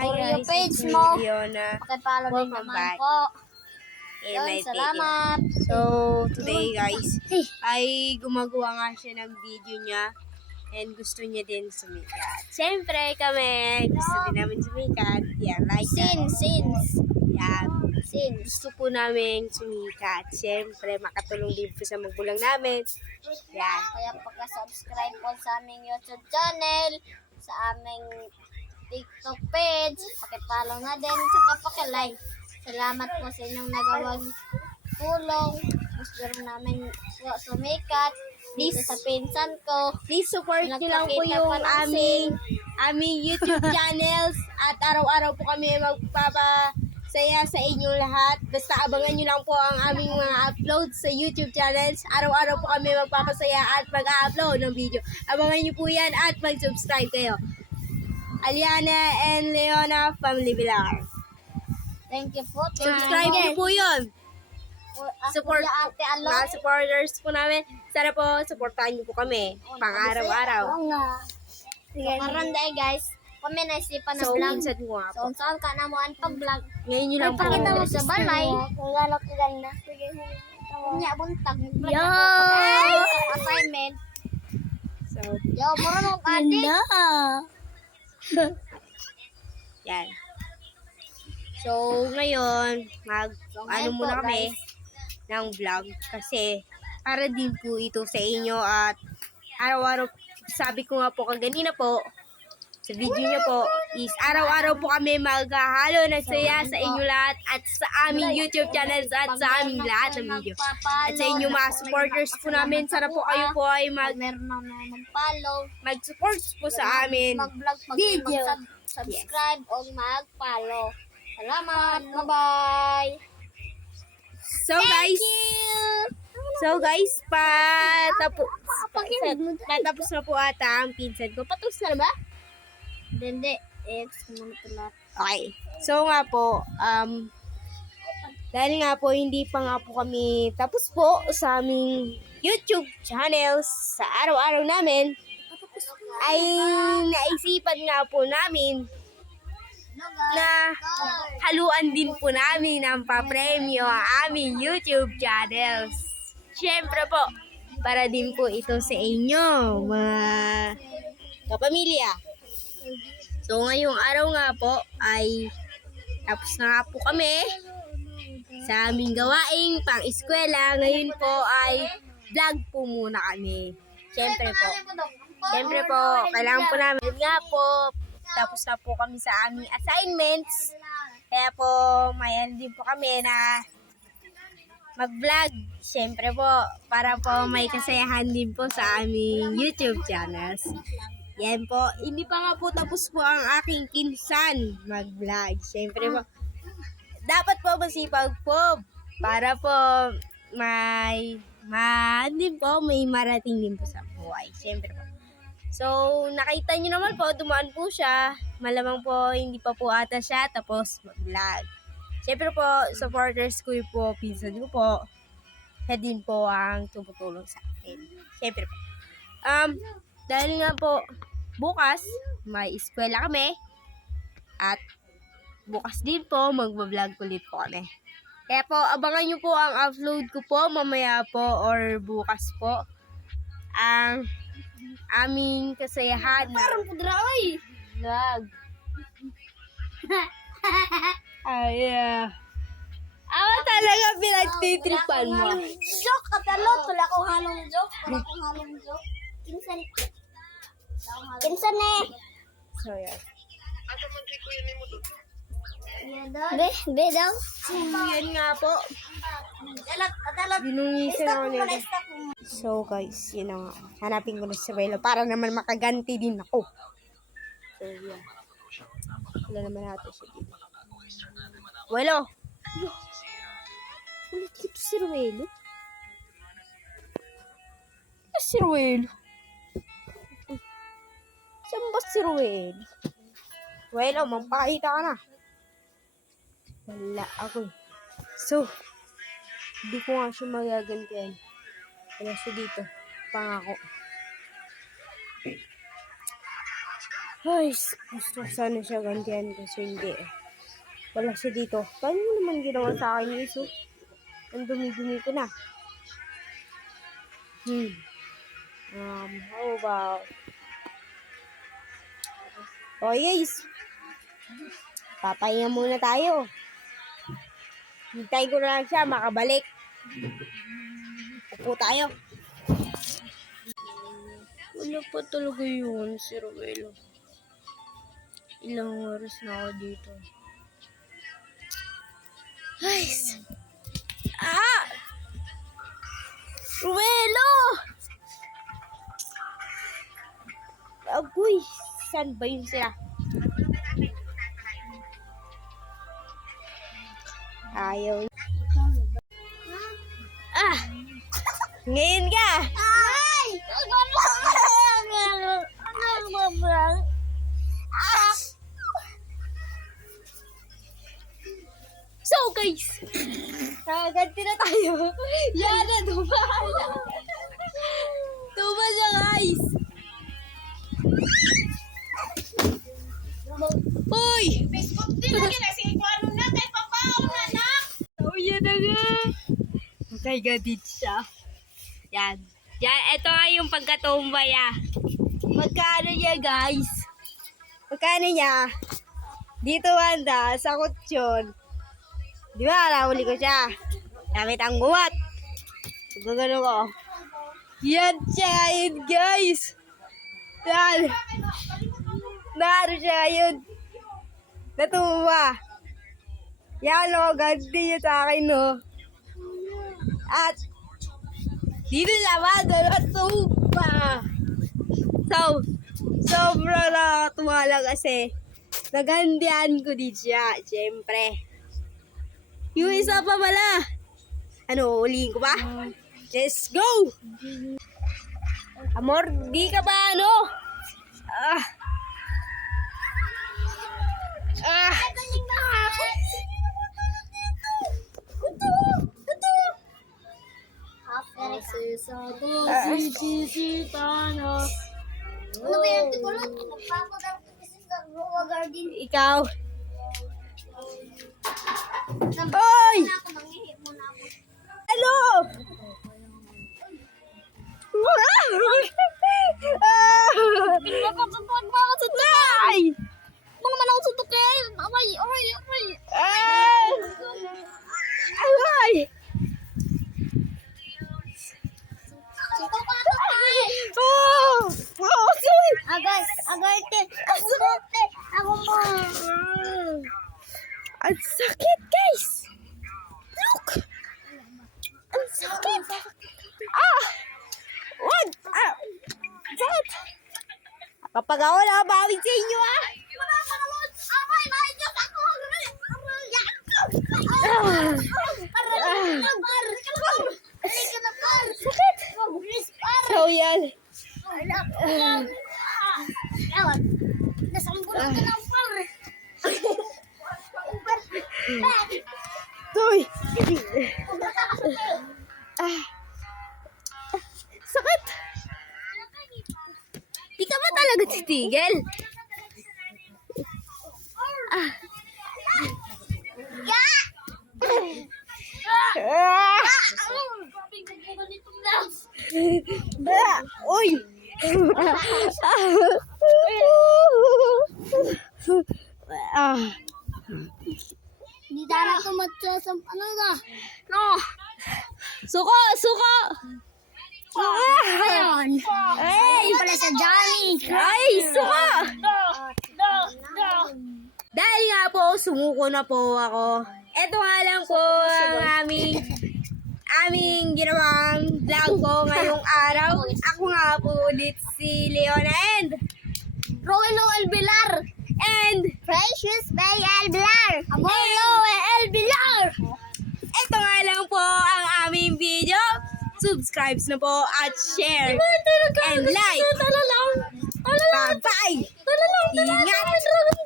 For guys, yung page it's me, mo, Leona. pakipollow din Welcome naman back. po. And Yun, I salamat. So, today guys, ay gumagawa nga siya ng video niya. And gusto niya din sumikat. Siyempre kami, gusto din namin sumikat. Yan, like Sins. Yan. Sins. Gusto po namin sumikat. Siyempre, makatulong din po sa magulang namin. Yan. Kaya pagka-subscribe po sa aming YouTube channel, sa aming TikTok page, pakipollow na din, saka pakilike. Salamat po sa inyong nagawang tulong. Gusto rin namin sumikat dito sa pinsan ko. Please support nyo lang po Nagpakita yung pa ng aming YouTube channels at araw-araw po kami magpapasaya sa inyong lahat. Basta abangan nyo lang po ang aming mga uploads sa YouTube channels. Araw-araw po kami magpapasaya at mag-upload ng video. Abangan nyo po yan at mag-subscribe kayo. Aliana and Leona Family Vlog. Thank you po. Subscribe nyo po yun. Support Ate Alo. mga supporters po namin. Sana po supportahan niyo po kami pang araw-araw. Oo nga. So, karon dahil guys, kami naisipan na So, vlog. minsan ko nga po. So, saan ka na mo ang pag-vlog? Ngayon nyo lang po. Pakita mo sa balay. Kung gano'n ka ganda. Kunya, buntag. Yo! Assignment. So, Yo, marunong adik. yan. So, ngayon, ano muna po, kami ng vlog kasi para din po ito sa inyo at araw-araw, sabi ko nga po kaganina po, sa video niyo po, is araw-araw po kami maghahalo ng saya sa inyo lahat at sa aming YouTube channels at sa aming lahat ng video. At sa inyo mga supporters po namin, sana po kayo po ay meron na mag-follow, mag-support po sa amin. mag-vlog, Video. mag-subscribe o mag-follow. Salamat. Bye-bye. So guys, patapos na po ata ang pinsan ko. Patapos na ba? Hindi. Muna ito lahat. Okay. So nga po, dahil nga po hindi pa nga po kami tapos po sa aming YouTube channels sa araw-araw namin, ay naisipan nga po namin na haluan din po namin ang papremyo ang aming YouTube channels. Siyempre po, para din po ito sa inyo, mga kapamilya. So ngayong araw nga po ay tapos na nga po kami sa aming gawaing pang-eskwela. Ngayon po ay vlog po muna kami. Siyempre po, kailangan po namin nga po, tapos na po kami sa aming assignments. Kaya po, mayan din po kami na mag-vlog. Siyempre po, para po may kasayahan din po sa aming YouTube channels. Yan po, hindi pa nga po tapos po ang aking pinsan mag-vlog. Siyempre po, dapat po masipag po para po may marating din po sa buhay. Siyempre po. So, nakita nyo naman po, dumaan po siya. Malamang po, hindi pa po ata siya tapos mag-vlog. Siyempre po, supporters ko po, pinsan ko po, siya din po ang tumutulong sa akin. Siyempre po. Dahil nga po, bukas, may eskwela kami. At bukas din po, mag-vlog ulit po kami. Kaya po, abangan nyo po ang upload ko po mamaya po or bukas po. Ang aming kasayahan na Parang pudra, oy. vlog. Ako talaga pinagtitripan mo. Joke ka talot. Wala akong halong joke. Kinsan eh. So, yan. Be daw. Yan nga po. Binungisan ako nila. So, guys, yun na nga. Hanapin ko na si Relo para naman makaganti din ako. So, yan. Wala naman natin siya dito. Welo! Ulit dito si Ruelo. Si Ruelo. Saan ba si Ruelo? Ruelo, magpakita ka na. Wala ako. So, hindi ko nga siya magagantihan. Wala siya dito. Pangako. Ay, gusto ko sana siya gantihan kasi hindi. Wala siya dito. Paano mo naman ginawa sa akin, Yesu? Ang dumi-dumi ko na. How about... Oh, guys. Papahinga muna tayo. Hintayin ko na lang siya makabalik. Upo tayo. Wala pa talaga yun, si Ruelo. Ilang oras na ako dito. Ay! Ah! Ruelo! Agoy! Saan ba yun sila? Ayaw. Ah! Ngayon ka! Ay! So guys, ganti na tayo. Yana, tuba. Tuba siya guys. Uy! Facebook din lagi na si Ikuano na kay papaw na nak. Oh, yan na nga. Okay, gadit siya. Yan. Yan, ito nga yung pagkatumba niya. Magkano niya guys? Magkano niya? Dito banda, sa kutsyon. Di ba, nahuli ko siya. Gamit ang buwat. Gagano ko. Yan siya ngayon, guys. Yan. Naano siya ngayon. Natuwa. Yan o, ganti niya sa akin, no. At, dito siya ba, natuwa. So, sobrang nakakatuwa lang kasi nagandihan ko din siya, siyempre. Yung isa pa pala. Ano, ulihin ko ba? Let's go! Amor, di ka ba ano? Ano ba yung tikulot? Nagpapadal ko kasi sa Roa Garden. Ikaw. Oy! Ako, manghihi muna ako. Hello! Nakatutuan ba ako sa tukay? Mga man ako sa tukay. Amay, amay, amay. Ay! Suko ka tukay. Oh! Oh, sorry! Agarte. Agarte. Ako mo. Ang sakit, guys! Look! Ang sakit! Ah! What? Ah! What? Kapag ako nakabawin sa inyo, ah! Wala pa naman. Amay, maayos ako. Sakit! So, yan. Nasang bulok ka ng par. Toy! Ah. Sakit! Di ka ba talaga titigil? Ah. Ah. Ah. Uy! Ah. Hindi na tumatsa sa ano ka? No! Suko! Suko! Ayun. Ay! Pala sa Johnny. Ay! Suko! Dahil nga po, sumuko na po ako. Ito nga lang po ang aming ginawang vlog ko ngayong araw. Ako nga po ulit si Leona and Roweno El Bilar. and Precious Bay El Bilar. Apollo El Bilar. ito nga lang po ang aming video. Subscribe na po at share and like. Bye-bye! Ingat!